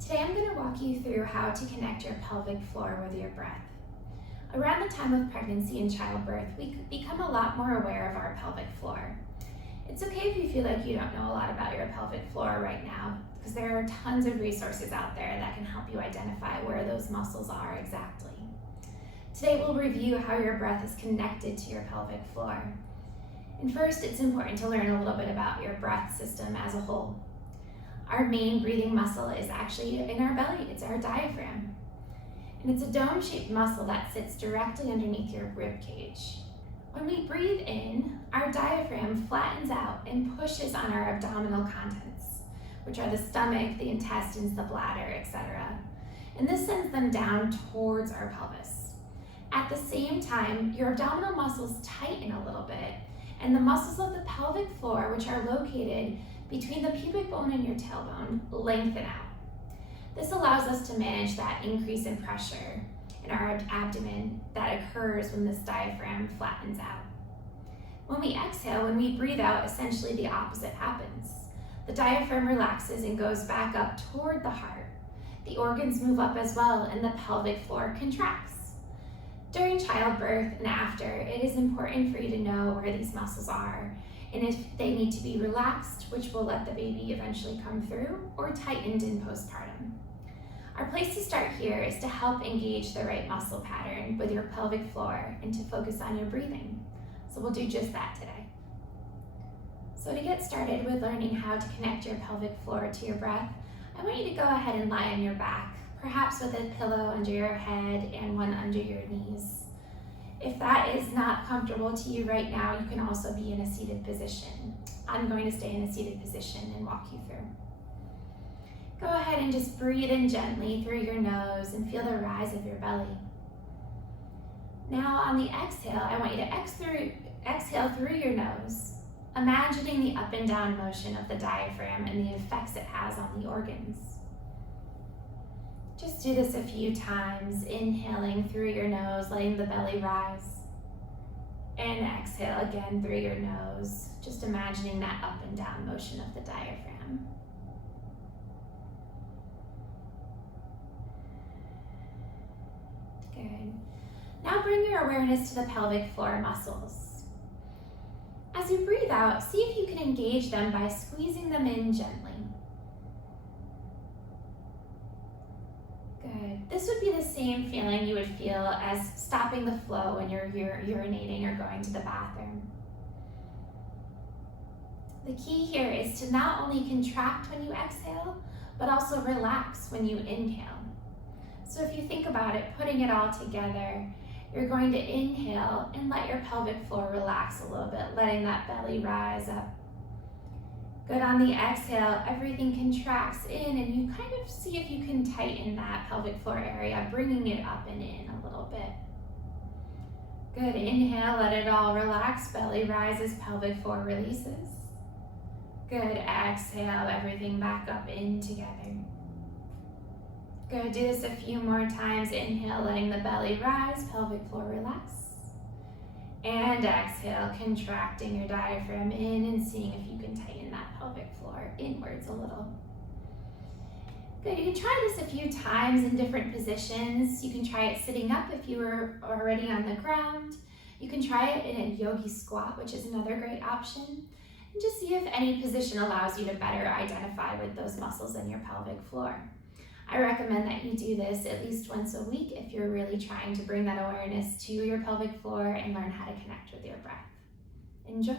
Today I'm going to walk you through how to connect your pelvic floor with your breath. Around the time of pregnancy and childbirth, we become a lot more aware of our pelvic floor. It's okay if you feel like you don't know a lot about your pelvic floor right now, because there are tons of resources out there that can help you identify where those muscles are exactly. Today we'll review how your breath is connected to your pelvic floor. And first, it's important to learn a little bit about your breath system as a whole. Our main breathing muscle is actually in our belly. It's our diaphragm. And it's a dome-shaped muscle that sits directly underneath your rib cage. When we breathe in, our diaphragm flattens out and pushes on our abdominal contents, which are the stomach, the intestines, the bladder, etc. And this sends them down towards our pelvis. At the same time, your abdominal muscles tighten a little bit, and the muscles of the pelvic floor, which are located between the pubic bone and your tailbone, lengthen out. This allows us to manage that increase in pressure in our abdomen that occurs when this diaphragm flattens out. When we exhale, when we breathe out, essentially the opposite happens. The diaphragm relaxes and goes back up toward the heart. The organs move up as well, and the pelvic floor contracts. During childbirth and after, it is important for you to know where these muscles are and if they need to be relaxed, which will let the baby eventually come through, or tightened in postpartum. Our place to start here is to help engage the right muscle pattern with your pelvic floor and to focus on your breathing. So we'll do just that today. So to get started with learning how to connect your pelvic floor to your breath, I want you to go ahead and lie on your back, perhaps with a pillow under your head and one under your knees. If that is not comfortable to you right now, you can also be in a seated position. I'm going to stay in a seated position and walk you through. Go ahead and just breathe in gently through your nose and feel the rise of your belly. Now on the exhale, I want you to exhale through your nose, imagining the up and down motion of the diaphragm and the effects it has on the organs. Just do this a few times, inhaling through your nose, letting the belly rise. And exhale again through your nose, just imagining that up and down motion of the diaphragm. Good. Now bring your awareness to the pelvic floor muscles. As you breathe out, see if you can engage them by squeezing them in gently. Good. This would be the same feeling you would feel as stopping the flow when you're urinating or going to the bathroom. The key here is to not only contract when you exhale, but also relax when you inhale. So if you think about it, putting it all together, you're going to inhale and let your pelvic floor relax a little bit, letting that belly rise up. Good. On the exhale, everything contracts in, and you kind of see if you can tighten that pelvic floor area, bringing it up and in a little bit. Good. Inhale, let it all relax, belly rises, pelvic floor releases. Good. Exhale, everything back up in together. Good. Do this a few more times. Inhale, letting the belly rise, pelvic floor relax. And exhale, contracting your diaphragm in and seeing if you can tighten that pelvic floor inwards a little. Good. You can try this a few times in different positions. You can try it sitting up if you were already on the ground. You can try it in a yogi squat, which is another great option. And just see if any position allows you to better identify with those muscles in your pelvic floor. I recommend that you do this at least once a week if you're really trying to bring that awareness to your pelvic floor and learn how to connect with your breath. Enjoy.